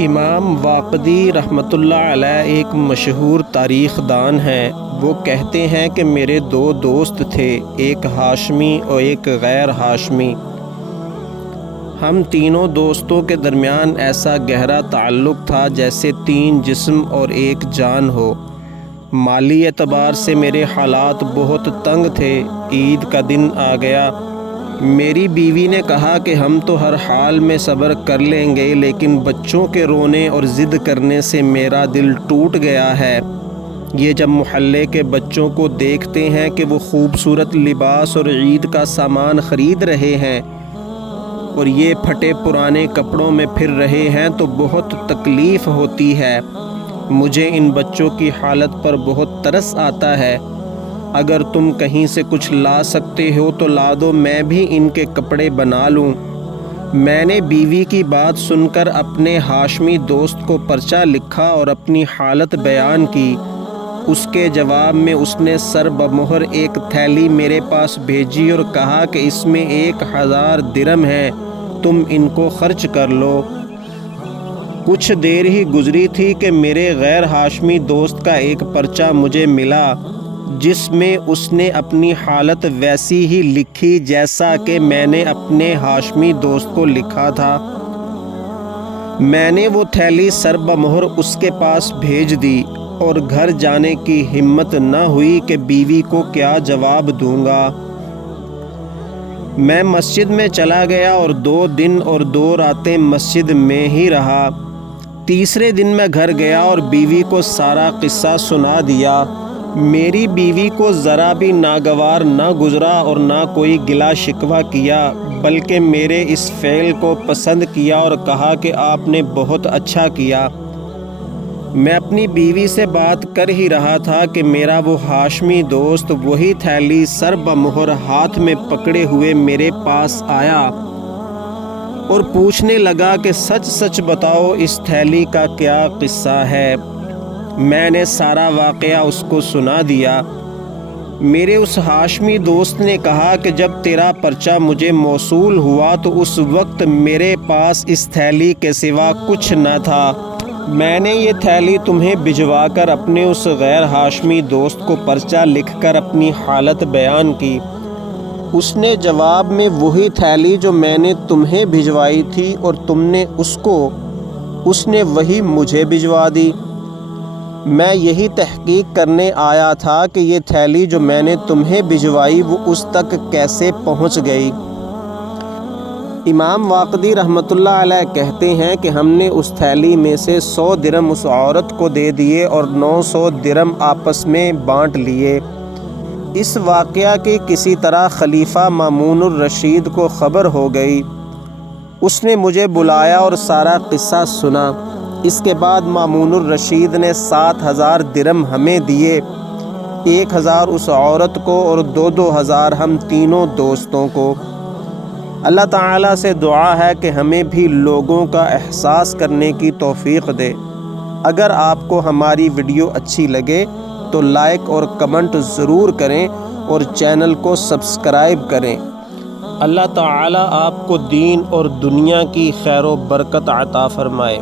امام واقدی رحمۃ اللہ علیہ ایک مشہور تاریخ دان ہیں۔ وہ کہتے ہیں کہ میرے دو دوست تھے، ایک ہاشمی اور ایک غیر ہاشمی۔ ہم تینوں دوستوں کے درمیان ایسا گہرا تعلق تھا جیسے تین جسم اور ایک جان ہو۔ مالی اعتبار سے میرے حالات بہت تنگ تھے۔ عید کا دن آ گیا۔ میری بیوی نے کہا کہ ہم تو ہر حال میں صبر کر لیں گے، لیکن بچوں کے رونے اور ضد کرنے سے میرا دل ٹوٹ گیا ہے۔ یہ جب محلے کے بچوں کو دیکھتے ہیں کہ وہ خوبصورت لباس اور عید کا سامان خرید رہے ہیں اور یہ پھٹے پرانے کپڑوں میں پھر رہے ہیں تو بہت تکلیف ہوتی ہے۔ مجھے ان بچوں کی حالت پر بہت ترس آتا ہے۔ اگر تم کہیں سے کچھ لا سکتے ہو تو لا دو، میں بھی ان کے کپڑے بنا لوں۔ میں نے بیوی کی بات سن کر اپنے ہاشمی دوست کو پرچہ لکھا اور اپنی حالت بیان کی۔ اس کے جواب میں اس نے سر بمہر ایک تھیلی میرے پاس بھیجی اور کہا کہ اس میں 1000 درہم ہے، تم ان کو خرچ کر لو۔ کچھ دیر ہی گزری تھی کہ میرے غیر ہاشمی دوست کا ایک پرچہ مجھے ملا، جس میں اس نے اپنی حالت ویسی ہی لکھی جیسا کہ میں نے اپنے ہاشمی دوست کو لکھا تھا۔ میں نے وہ تھیلی سر بمہر اس کے پاس بھیج دی اور گھر جانے کی ہمت نہ ہوئی کہ بیوی کو کیا جواب دوں گا۔ میں مسجد میں چلا گیا اور 2 دن اور 2 راتیں مسجد میں ہی رہا۔ تیسرے دن میں گھر گیا اور بیوی کو سارا قصہ سنا دیا۔ میری بیوی کو ذرا بھی ناگوار نہ گزرا اور نہ کوئی گلہ شکوہ کیا، بلکہ میرے اس فعل کو پسند کیا اور کہا کہ آپ نے بہت اچھا کیا۔ میں اپنی بیوی سے بات کر ہی رہا تھا کہ میرا وہ ہاشمی دوست وہی تھیلی سر بمہر ہاتھ میں پکڑے ہوئے میرے پاس آیا اور پوچھنے لگا کہ سچ سچ بتاؤ اس تھیلی کا کیا قصہ ہے۔ میں نے سارا واقعہ اس کو سنا دیا۔ میرے اس ہاشمی دوست نے کہا کہ جب تیرا پرچہ مجھے موصول ہوا تو اس وقت میرے پاس اس تھیلی کے سوا کچھ نہ تھا۔ میں نے یہ تھیلی تمہیں بھجوا کر اپنے اس غیر ہاشمی دوست کو پرچہ لکھ کر اپنی حالت بیان کی۔ اس نے جواب میں وہی تھیلی جو میں نے تمہیں بھجوائی تھی اور تم نے اس نے وہی مجھے بھجوا دی۔ میں یہی تحقیق کرنے آیا تھا کہ یہ تھیلی جو میں نے تمہیں بھجوائی وہ اس تک کیسے پہنچ گئی۔ امام واقدی رحمۃ اللہ علیہ کہتے ہیں کہ ہم نے اس تھیلی میں سے 100 درہم اس عورت کو دے دیے اور 900 درہم آپس میں بانٹ لیے۔ اس واقعہ کی کسی طرح خلیفہ مامون الرشید کو خبر ہو گئی۔ اس نے مجھے بلایا اور سارا قصہ سنا۔ اس کے بعد مامون الرشید نے 7000 درہم ہمیں دیے، 1000 اس عورت کو اور 2000 ہم تینوں دوستوں کو۔ اللہ تعالیٰ سے دعا ہے کہ ہمیں بھی لوگوں کا احساس کرنے کی توفیق دے۔ اگر آپ کو ہماری ویڈیو اچھی لگے تو لائک اور کمنٹ ضرور کریں اور چینل کو سبسکرائب کریں۔ اللہ تعالیٰ آپ کو دین اور دنیا کی خیر و برکت عطا فرمائے۔